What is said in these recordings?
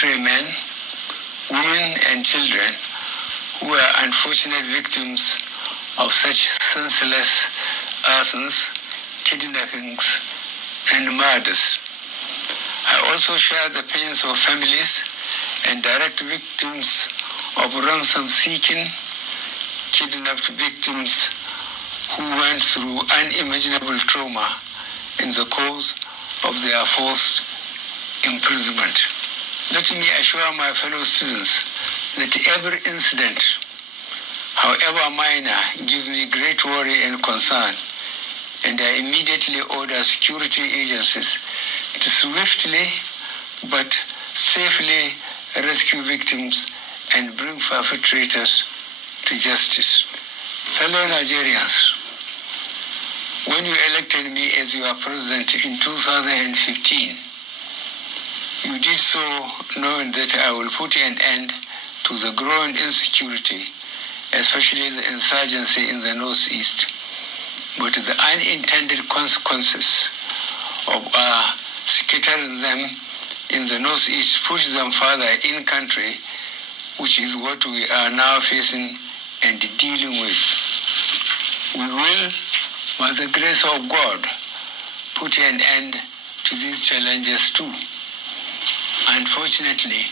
countrymen, women and children who are unfortunate victims of such senseless arsons, kidnappings, and murders. I also share the pains of families and direct victims of ransom-seeking, kidnapped victims who went through unimaginable trauma in the course of their forced imprisonment. Let me assure my fellow citizens that every incident, however minor, gives me great worry and concern, and I immediately order security agencies to swiftly but safely rescue victims and bring perpetrators to justice. Fellow Nigerians, when you elected me as your president in 2015, you did so knowing that I will put an end to the growing insecurity, especially the insurgency in the Northeast. But the unintended consequences of scattering them in the Northeast push them further in country, which is what we are now facing and dealing with. We will, by the grace of God, put an end to these challenges too. Unfortunately,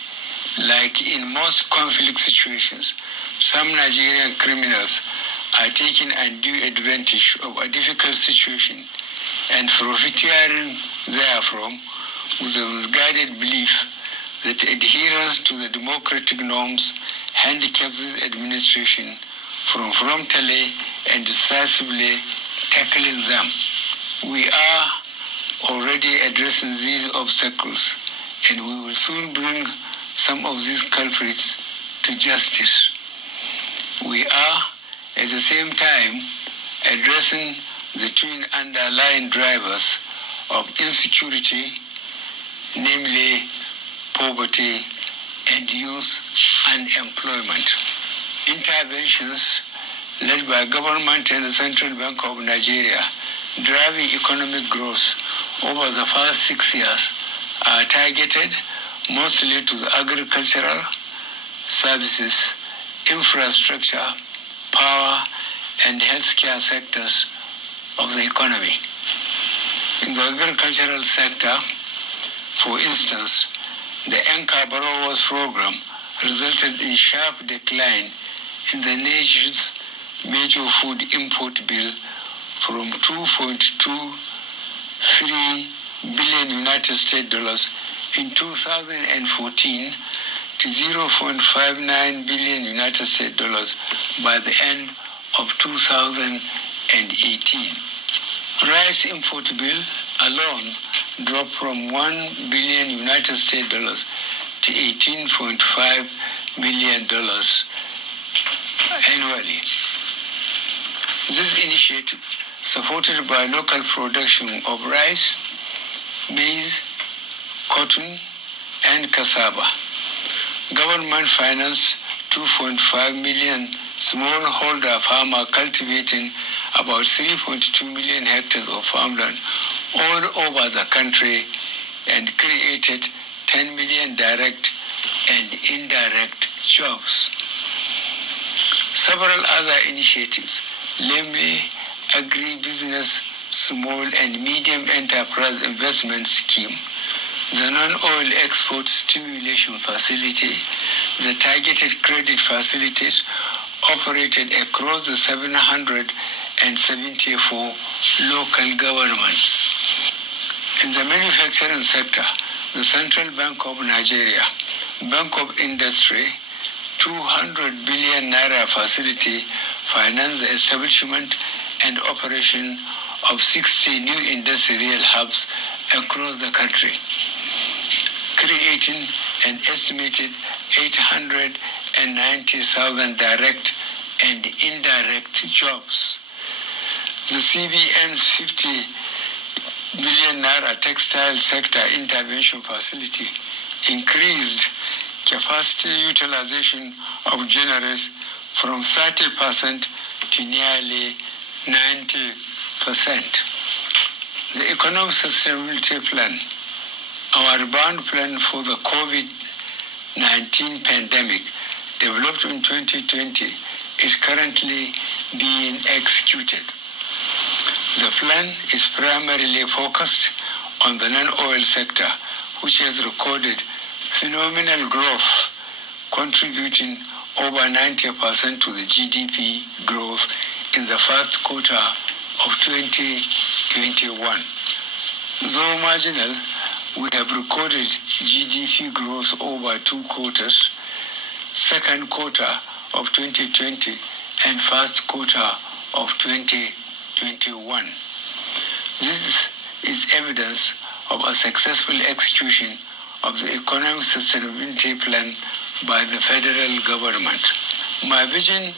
like in most conflict situations, some Nigerian criminals are taking undue advantage of a difficult situation and profiteering therefrom with a misguided belief that adherence to the democratic norms handicaps this administration from promptly and decisively tackling them. We are already addressing these obstacles, and we will soon bring some of these culprits to justice. We are, at the same time, addressing the twin underlying drivers of insecurity, namely poverty and youth unemployment. Interventions led by government and the Central Bank of Nigeria driving economic growth over the past 6 years are targeted mostly to the agricultural, services, infrastructure, power, and healthcare sectors of the economy. In the agricultural sector, for instance, the Anchor Borrowers Program resulted in sharp decline in the nation's major food import bill from $2.23 billion United States dollars in 2014 to $0.59 billion United States dollars by the end of 2018. Rice import bill alone dropped from $1 billion United States dollars to $18.5 billion dollars annually. This initiative, supported by local production of rice, maize, cotton, and cassava, government financed 2.5 million smallholder farmers cultivating about 3.2 million hectares of farmland all over the country and created 10 million direct and indirect jobs. Several other initiatives, namely Agribusiness Small and Medium Enterprise Investment Scheme, the Non-Oil Export Stimulation Facility, the Targeted Credit Facilities operated across the 774 local governments. In the manufacturing sector, the Central Bank of Nigeria, Bank of Industry, 200 billion naira facility financed the establishment and operation of 60 new industrial hubs across the country, creating an estimated 890,000 direct and indirect jobs. The CBN's 50 billion naira textile sector intervention facility increased capacity utilization of generators from 30% to nearly 90%. The Economic Sustainability Plan, our rebound plan for the COVID COVID-19 pandemic developed in 2020 is currently being executed. The plan is primarily focused on the non-oil sector, which has recorded phenomenal growth, contributing over 90% to the GDP growth in the first quarter of 2021. Though marginal, we have recorded GDP growth over 2 quarters, second quarter of 2020 and first quarter of 2021. This is evidence of a successful execution of the Economic Sustainability Plan by the federal government. My vision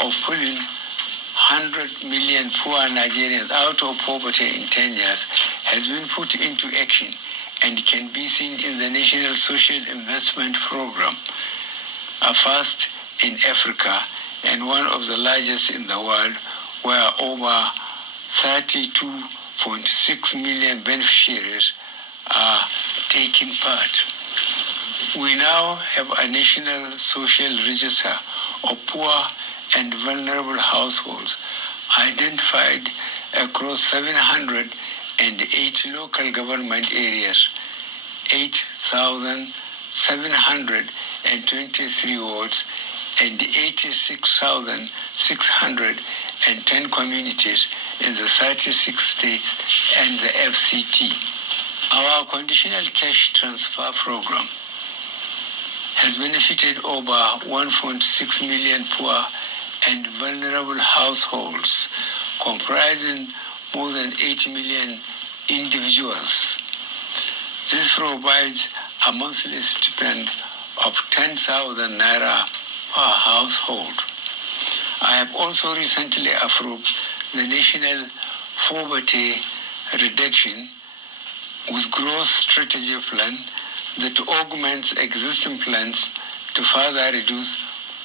of pulling 100 million poor Nigerians out of poverty in 10 years has been put into action and can be seen in the National Social Investment Program, a first in Africa and one of the largest in the world, where over 32.6 million beneficiaries are taking part. We now have a national social register of poor and vulnerable households identified across 708 local government areas, 8,723 wards, and 86,610 communities in the 36 states and the FCT. Our conditional cash transfer program has benefited over 1.6 million poor and vulnerable households, comprising more than 8 million individuals. This provides a monthly stipend of 10,000 naira per household. I have also recently approved the National Poverty Reduction with Growth Strategy Plan that augments existing plans to further reduce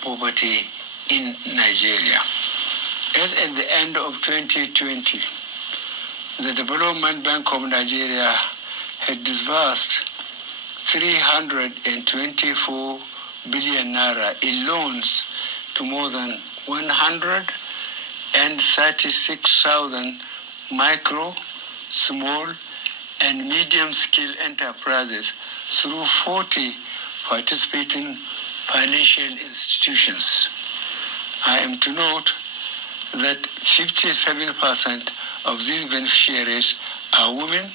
poverty in Nigeria. As at the end of 2020, the Development Bank of Nigeria had disbursed 324 billion naira in loans to more than 136,000 micro, small, and medium-scale enterprises through 40 participating financial institutions. I am to note that 57% of these beneficiaries are women,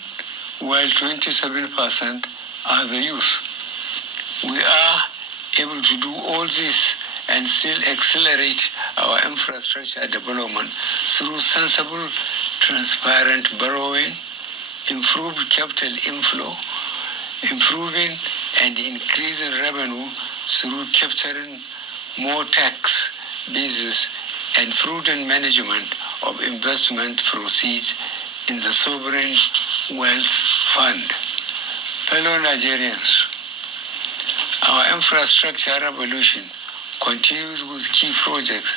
while 27% are the youth. We are able to do all this and still accelerate our infrastructure development through sensible, transparent borrowing, improved capital inflow, improving and increasing revenue through capturing more tax bases, and prudent management of investment proceeds in the sovereign wealth fund. Fellow Nigerians, our infrastructure revolution continues with key projects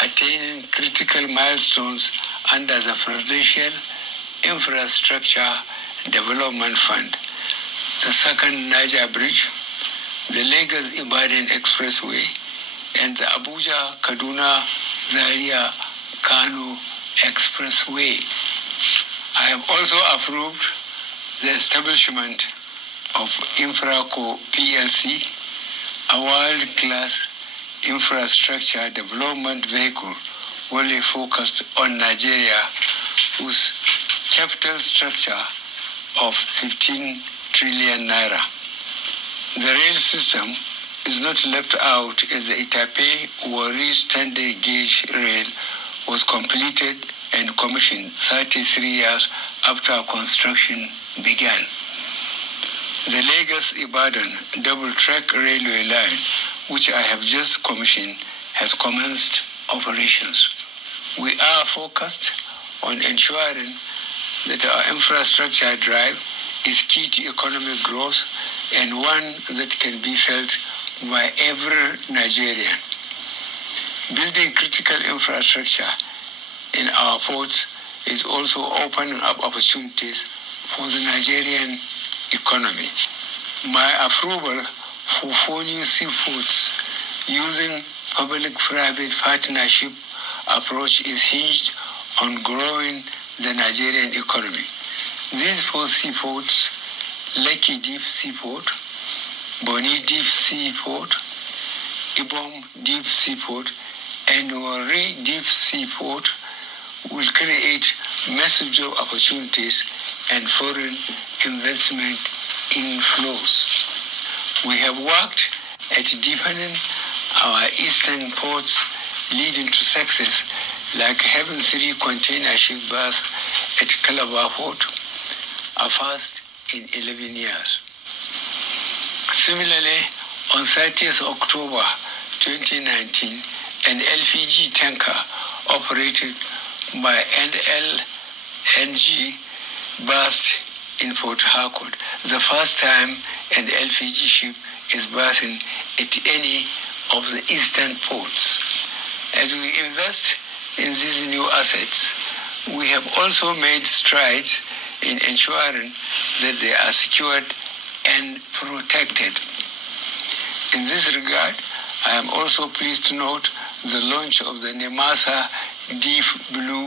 attaining critical milestones under the Presidential Infrastructure Development Fund. The second Niger Bridge, the Lagos-Ibadan Expressway, and the Abuja-Kaduna-Zaria-Kano Expressway. I have also approved the establishment of Infraco PLC, a world-class infrastructure development vehicle wholly focused on Nigeria, whose capital structure of 15 trillion naira. The rail system is not left out, as the Itape-Warri standard gauge rail was completed and commissioned 33 years after construction began. The Lagos-Ibadan double-track railway line, which I have just commissioned, has commenced operations. We are focused on ensuring that our infrastructure drive is key to economic growth and one that can be felt by every Nigerian. Building critical infrastructure in our ports is also opening up opportunities for the Nigerian economy. My approval for 4 new seaports using public-private partnership approach is hinged on growing the Nigerian economy. These 4 seaports, Lekki Deep Seaport, Bonny Deep Seaport, Ibom Deep Seaport, and Warri Deep Seaport, will create massive job opportunities and foreign investment inflows. We have worked at deepening our eastern ports leading to success, like having 3 container ship berths at Calabar Port, a first in 11 years. Similarly, on 30th October 2019, an LPG tanker operated by NLNG berthed in Port Harcourt, the first time an LPG ship is berthing at any of the eastern ports. As we invest in these new assets, we have also made strides in ensuring that they are secured and protected. In this regard, I am also pleased to note the launch of the Nemasa Deep Blue